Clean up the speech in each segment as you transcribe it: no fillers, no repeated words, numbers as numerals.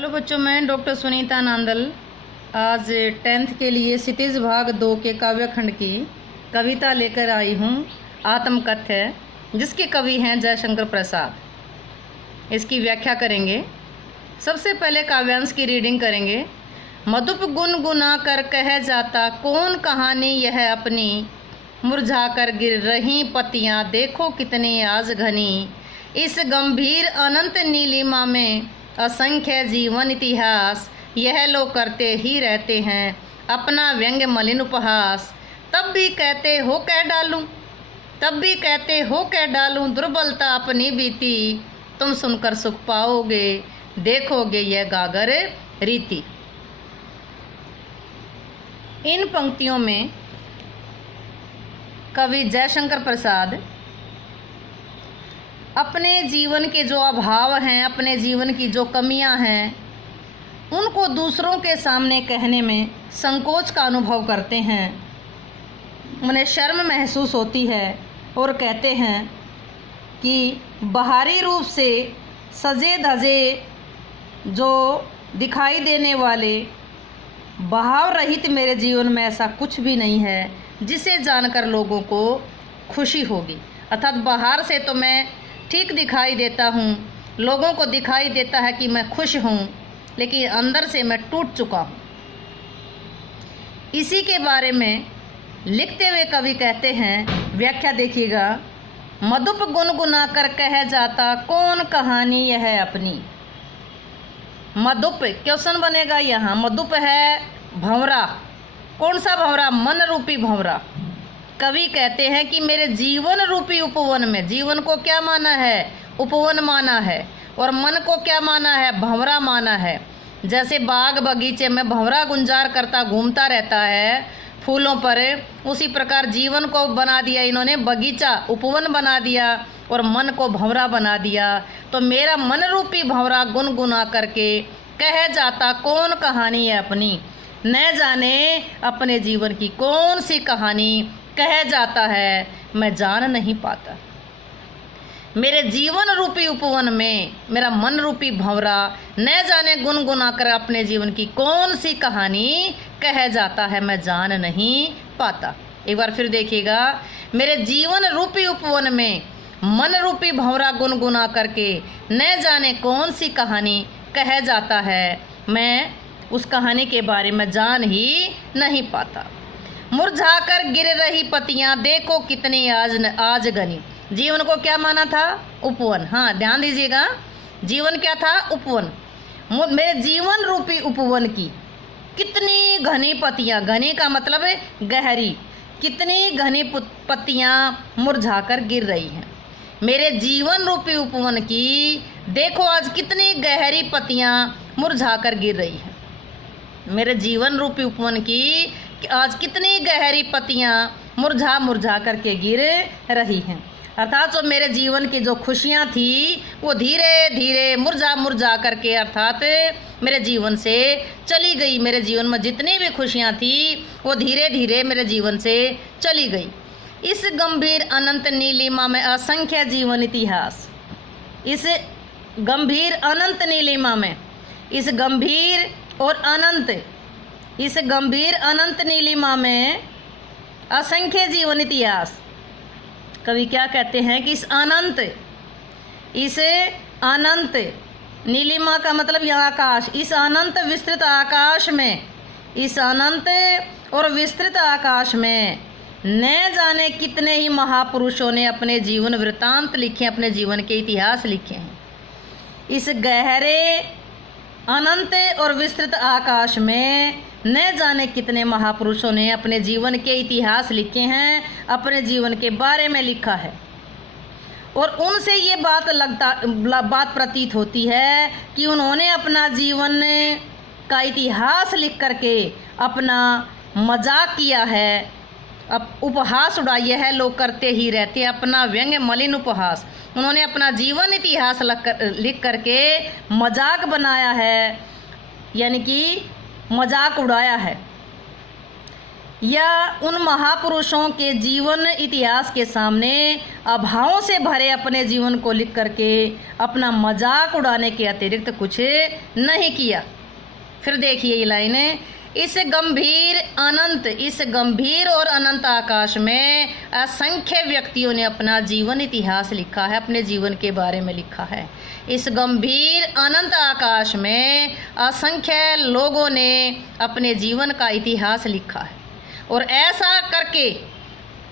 Hello बच्चों, मैं doctor Sunita Nandal आज 10th के लिए क्षितिज भाग 2 के काव्य खंड की कविता लेकर आई हूँ। आत्मकथ है, जिसके कवि हैं जयशंकर प्रसाद। इसकी व्याख्या करेंगे। सबसे पहले काव्यांश की रीडिंग करेंगे। मधुप गुनगुना कर कह जाता कौन कहानी यह अपनी, मुरझा कर गिर रही पत्तियाँ देखो कितनी आज घनी। इस गंभीर अनंत नीलिमा में असंख्य जीवन इतिहास, यह लोग करते ही रहते हैं अपना व्यंग्य मलिन उपहास। तब भी कहते हो कह डालूं दुर्बलता अपनी बीती, तुम सुनकर सुख पाओगे देखोगे यह गागर रीति। इन पंक्तियों में कवि जयशंकर प्रसाद अपने जीवन के जो अभाव हैं, अपने जीवन की जो कमियां हैं, उनको दूसरों के सामने कहने में संकोच का अनुभव करते हैं। उन्हें शर्म महसूस होती है और कहते हैं कि बाहरी रूप से सजे धजे जो दिखाई देने वाले भाव रहित मेरे जीवन में ऐसा कुछ भी नहीं है जिसे जानकर लोगों को खुशी होगी। अर्थात बाहर से तो मैं ठीक दिखाई देता हूँ, लोगों को दिखाई देता है कि मैं खुश हूँ, लेकिन अंदर से मैं टूट चुका हूँ। इसी के बारे में लिखते हुए कवि कहते हैं, व्याख्या देखिएगा। मधुप गुनगुना कर कह जाता कौन कहानी यह अपनी। मधुप क्वेश्चन बनेगा यहाँ। मधुप है भंवरा। कौन सा भंवरा? मन रूपी भंवरा। कवि कहते हैं कि मेरे जीवन रूपी उपवन में, जीवन को क्या माना है? उपवन माना है। और मन को क्या माना है? भंवरा माना है। जैसे बाग बगीचे में भंवरा गुंजार करता घूमता रहता है फूलों पर, उसी प्रकार जीवन को बना दिया इन्होंने बगीचा, उपवन बना दिया और मन को भंवरा बना दिया। तो मेरा मन रूपी भंवरा गुनगुना करके कह जाता कौन कहानी है अपनी। न जाने अपने जीवन की कौन सी कहानी कह जाता है, मैं जान नहीं पाता। मेरे जीवन रूपी उपवन में मेरा मन रूपी भंवरा न जाने गुनगुना कर अपने जीवन की कौन सी कहानी कह जाता है, मैं जान नहीं पाता। एक बार फिर देखिएगा। मेरे जीवन रूपी उपवन में मन रूपी भंवरा गुनगुना करके न जाने कौन सी कहानी कह जाता है, मैं उस कहानी के बारे में जान ही नहीं पाता। मुरझा कर गिर रही पत्तियां देखो कितनी आज घनी। जीवन को क्या माना था? उपवन। हाँ, ध्यान दीजिएगा। जीवन क्या था? उपवन। मेरे जीवन रूपी उपवन की कितनी घनी पत्तियां, घनी का मतलब है गहरी, कितनी घनी पत्तियां मुरझा कर गिर रही हैं। मेरे जीवन रूपी उपवन की देखो आज कितनी गहरी पत्तियां मुरझा कर गिर रही हैं। मेरे जीवन रूपी उपवन की आज कितनी गहरी पत्तियां मुरझा मुरझा करके गिर रही हैं। अर्थात जो मेरे जीवन की जो खुशियां थी वो धीरे धीरे मुरझा मुरझा करके अर्थात मेरे जीवन से चली गई। मेरे जीवन में जितनी भी खुशियां थी वो धीरे धीरे मेरे जीवन से चली गई। इस गंभीर अनंत नीलिमा में असंख्य जीवन इतिहास। इस गंभीर अनंत नीलिमा में, इस गंभीर और अनंत, इस गंभीर अनंत नीलिमा में असंख्य जीवन इतिहास। कवि क्या कहते हैं कि इस अनंत नीलिमा का मतलब यह आकाश, इस अनंत विस्तृत आकाश में, इस अनंत और विस्तृत आकाश में न जाने कितने ही महापुरुषों ने अपने जीवन वृत्तांत लिखे, अपने जीवन के इतिहास लिखे हैं। इस गहरे अनंत और विस्तृत आकाश में न जाने कितने महापुरुषों ने अपने जीवन के इतिहास लिखे हैं, अपने जीवन के बारे में लिखा है। और उनसे ये बात प्रतीत होती है कि उन्होंने अपना जीवन का इतिहास लिख करके अपना मजाक किया है, अब उपहास उड़ाया है। लोग करते ही रहते हैं अपना व्यंग्य मलिन उपहास। उन्होंने अपना जीवन इतिहास लिख करके मजाक बनाया है, यानी कि मजाक उड़ाया है। या उन महापुरुषों के जीवन इतिहास के सामने अभावों से भरे अपने जीवन को लिख करके अपना मजाक उड़ाने के अतिरिक्त कुछ नहीं किया। फिर देखिए ये लाइनें, इस गंभीर और अनंत आकाश में असंख्य व्यक्तियों ने अपना जीवन इतिहास लिखा है, अपने जीवन के बारे में लिखा है। इस गंभीर अनंत आकाश में असंख्य लोगों ने अपने जीवन का इतिहास लिखा है, और ऐसा करके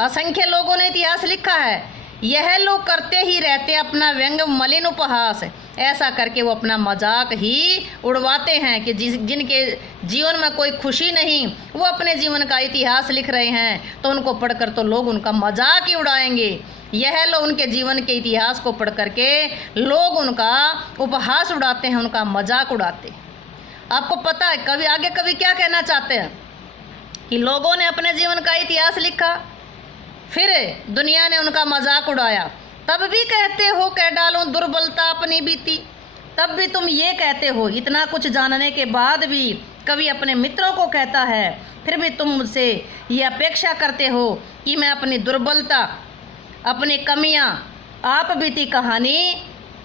असंख्य लोगों ने इतिहास लिखा है। यह लोग करते ही रहते अपना व्यंग मलिन उपहास, ऐसा करके वो अपना मजाक ही उड़वाते हैं कि जिनके जीवन में कोई खुशी नहीं, वो अपने जीवन का इतिहास लिख रहे हैं, तो उनको पढ़कर तो लोग उनका मजाक ही उड़ाएंगे। यह लोग उनके जीवन के इतिहास को पढ़ करके लोग उनका उपहास उड़ाते हैं, उनका मजाक उड़ाते हैं। आपको पता है कवि क्या कहना चाहते हैं कि लोगों ने अपने जीवन का इतिहास लिखा, फिर दुनिया ने उनका मजाक उड़ाया, तब भी कहते हो कह डालो दुर्बलता अपनी बीती। तब भी तुम ये कहते हो, इतना कुछ जानने के बाद भी कवि अपने मित्रों को कहता है, फिर भी तुम मुझसे ये अपेक्षा करते हो कि मैं अपनी दुर्बलता, अपनी कमियां, आप बीती कहानी,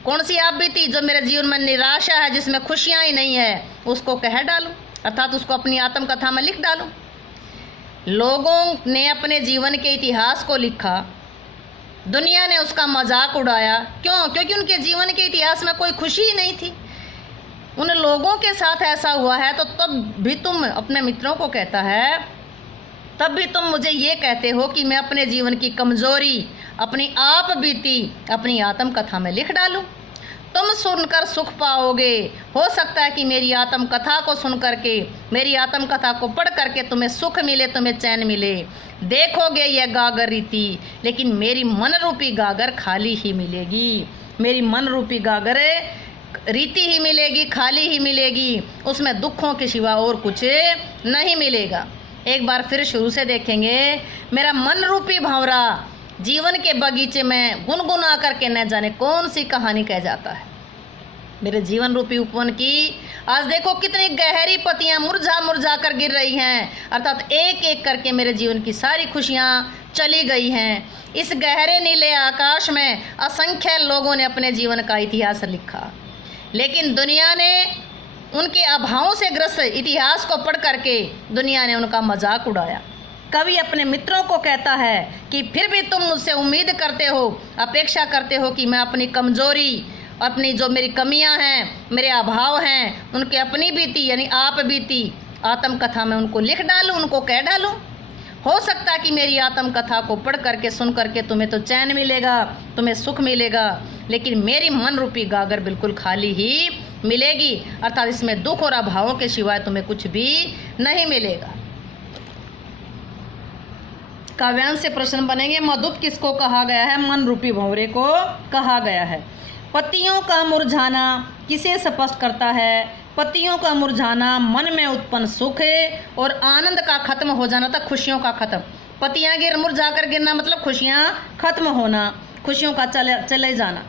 कौन सी आप बीती जो मेरे जीवन में निराशा है, जिसमें खुशियां ही नहीं है, उसको कह डालूं, अर्थात उसको अपनी आत्मकथा में लिख डालूं। लोगों ने अपने जीवन के इतिहास को लिखा, दुनिया ने उसका मजाक उड़ाया। क्यों? क्योंकि उनके जीवन के इतिहास में कोई खुशी ही नहीं थी। उन लोगों के साथ ऐसा हुआ है, तो तब भी तुम अपने मित्रों को कहता है, तब भी तुम मुझे ये कहते हो कि मैं अपने जीवन की कमज़ोरी, अपनी आप बीती, अपनी आत्मकथा में लिख डालूं। तुम सुनकर सुख पाओगे। हो सकता है कि मेरी आत्मकथा को सुन करके, मेरी आत्मकथा को पढ़ करके तुम्हें सुख मिले, तुम्हें चैन मिले। देखोगे यह गागर रीति, लेकिन मेरी मन रूपी गागर खाली ही मिलेगी। मेरी मन रूपी गागर रीति ही मिलेगी, खाली ही मिलेगी, उसमें दुखों के सिवा और कुछ नहीं मिलेगा। एक बार फिर शुरू से देखेंगे। मेरा मन रूपी भंवरा जीवन के बगीचे में गुनगुना करके न जाने कौन सी कहानी कह जाता है। मेरे जीवन रूपी उपवन की आज देखो कितनी गहरी पत्तियां मुरझा मुरझा कर गिर रही हैं, अर्थात एक एक करके मेरे जीवन की सारी खुशियां चली गई हैं। इस गहरे नीले आकाश में असंख्य लोगों ने अपने जीवन का इतिहास लिखा, लेकिन दुनिया ने उनके अभावों से ग्रस्त इतिहास को पढ़ करके दुनिया ने उनका मजाक उड़ाया। कवि अपने मित्रों को कहता है कि फिर भी तुम मुझसे उम्मीद करते हो, अपेक्षा करते हो कि मैं अपनी कमज़ोरी, अपनी जो मेरी कमियां हैं, मेरे अभाव हैं, उनके अपनी बीती यानी आप बीती आत्मकथा में उनको लिख डालूं, उनको कह डालूं। हो सकता है कि मेरी आत्मकथा को पढ़ करके, सुन करके तुम्हें तो चैन मिलेगा, तुम्हें सुख मिलेगा, लेकिन मेरी मन रूपी गागर बिल्कुल खाली ही मिलेगी, अर्थात इसमें दुख और अभावों के सिवाय तुम्हें कुछ भी नहीं मिलेगा। काव्यांश से प्रश्न बनेंगे। मधुप किसको कहा गया है? मन रूपी भंवरे को कहा गया है। पत्तियों का मुरझाना किसे स्पष्ट करता है? पत्तियों का मुरझाना मन में उत्पन्न सुख और आनंद का खत्म हो जाना था, खुशियों का खत्म। पत्तियां मुरझा कर गिरना मतलब खुशियां खत्म होना, खुशियों का चले जाना।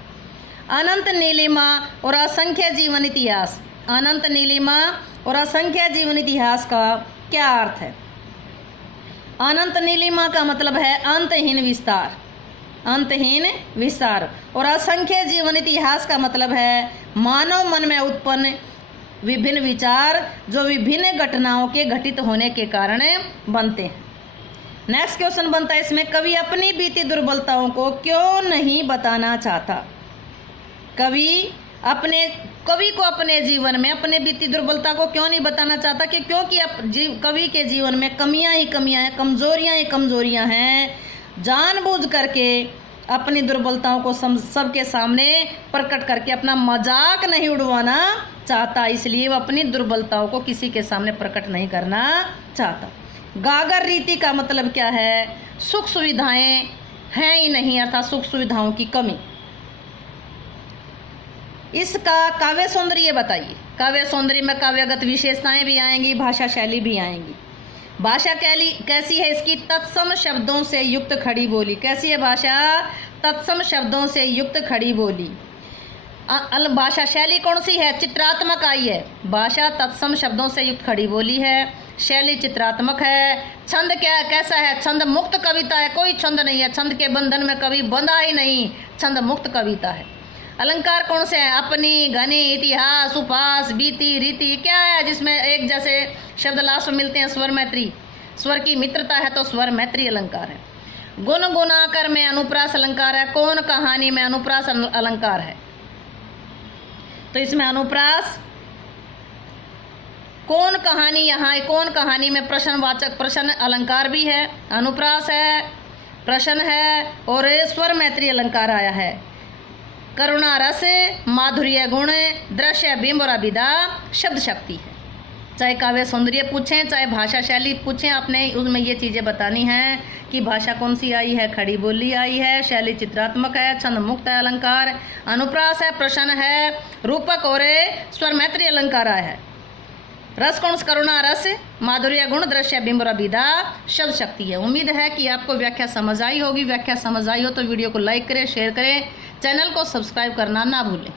अनंत नीलिमा और असंख्य जीवन इतिहास, अनंत नीलिमा और असंख्य जीवन इतिहास का क्या अर्थ है? अनंत नीलिमा का मतलब है अंतहीन विस्तार, अंतहीन विस्तार, और असंख्य जीवन इतिहास का मतलब है मानव मन में उत्पन्न विभिन्न विचार जो विभिन्न घटनाओं के घटित होने के कारण बनते हैं। नेक्स्ट क्वेश्चन बनता है इसमें, कवि अपनी बीती दुर्बलताओं को क्यों नहीं बताना चाहता? कवि को अपने जीवन में अपने बीती दुर्बलता को क्यों नहीं बताना चाहता? कि क्योंकि कवि के जीवन में कमियां ही कमियां हैं, कमजोरियां ही कमजोरियां हैं। जानबूझ करके अपनी दुर्बलताओं को सबके सामने प्रकट करके अपना मजाक नहीं उड़वाना चाहता, इसलिए वो अपनी दुर्बलताओं को किसी के सामने प्रकट नहीं करना चाहता। गागर रीति का मतलब क्या है? सुख सुविधाएं हैं ही नहीं, अर्थात सुख सुविधाओं की कमी। इसका काव्य सौंदर्य बताइए। काव्य सौंदर्य में काव्यगत विशेषताएं भी आएंगी, भाषा शैली भी आएंगी। भाषा कैसी है इसकी? तत्सम शब्दों से युक्त खड़ी बोली। कैसी है भाषा? तत्सम शब्दों से युक्त खड़ी बोली। भाषा शैली कौन सी है? चित्रात्मक आई है। भाषा तत्सम शब्दों से युक्त खड़ी बोली है। शैली चित्रात्मक है। छंद क्या कैसा है? छंद मुक्त कविता है, कोई छंद नहीं है, छंद के बंधन में कभी बंधा ही नहीं, छंद मुक्त कविता है। अलंकार कौन से हैं? अपनी, घनी, इतिहास, उपास, बीती, रीति, क्या है जिसमें एक जैसे शब्द लास्ट में मिलते हैं? स्वर मैत्री, स्वर की मित्रता है तो स्वर मैत्री अलंकार है। गुण गुणाकर में अनुप्रास अलंकार है। कौन कहानी में अनुप्रास अलंकार है? तो इसमें अनुप्रास कौन कहानी, यहाँ कौन कहानी में प्रश्नवाचक प्रश्न अलंकार भी है, अनुप्रास है, प्रश्न है और स्वर मैत्री अलंकार आया है। करुणा रस, माधुर्य गुण, दृश्य बिंब और अभिधा शब्द शक्ति है। चाहे काव्य सौंदर्य पूछें, चाहे भाषा शैली पूछें, आपने उसमें ये चीज़ें बतानी हैं कि भाषा कौन सी आई है, खड़ी बोली आई है, शैली चित्रात्मक है, छंद मुक्त है अलंकार, अनुप्रास है, प्रश्न है, रूपक और स्वर मैत्री अलंकार आया है। रस कौन सा? करुणा रस, माधुर्य गुण, दृश्य बिंब और अभिधा शब्द शक्ति है। उम्मीद है कि आपको व्याख्या समझ आई होगी। व्याख्या समझ आई हो तो वीडियो को लाइक करें, शेयर करें, चैनल को सब्सक्राइब करना ना भूलें।